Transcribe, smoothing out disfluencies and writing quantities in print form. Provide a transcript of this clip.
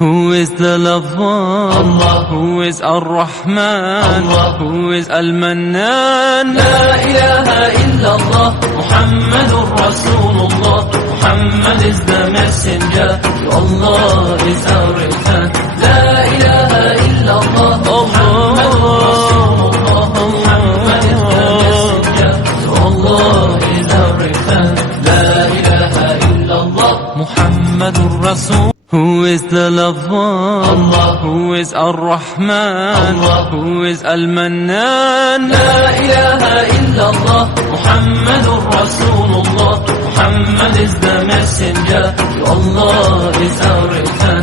Who is the lover? Allah. Who is Ar-Rahman? Allah. Who is Al-Mannan? La ilaha illallah, Muhammadur Rasulullah. Muhammad is the messenger, to Allah is our return. La ilaha illallah, Muhammadur Rasulullah. Muhammad is the messenger, to Allah is our return. La ilaha illallah, Muhammadur Rasul. Who is the lover? Allah. Who is Ar-Rahman? Allah. Who is Al-Mannan? La ilaha illallah, Muhammadur Rasulullah. Muhammad is the messenger, to Allah is our return.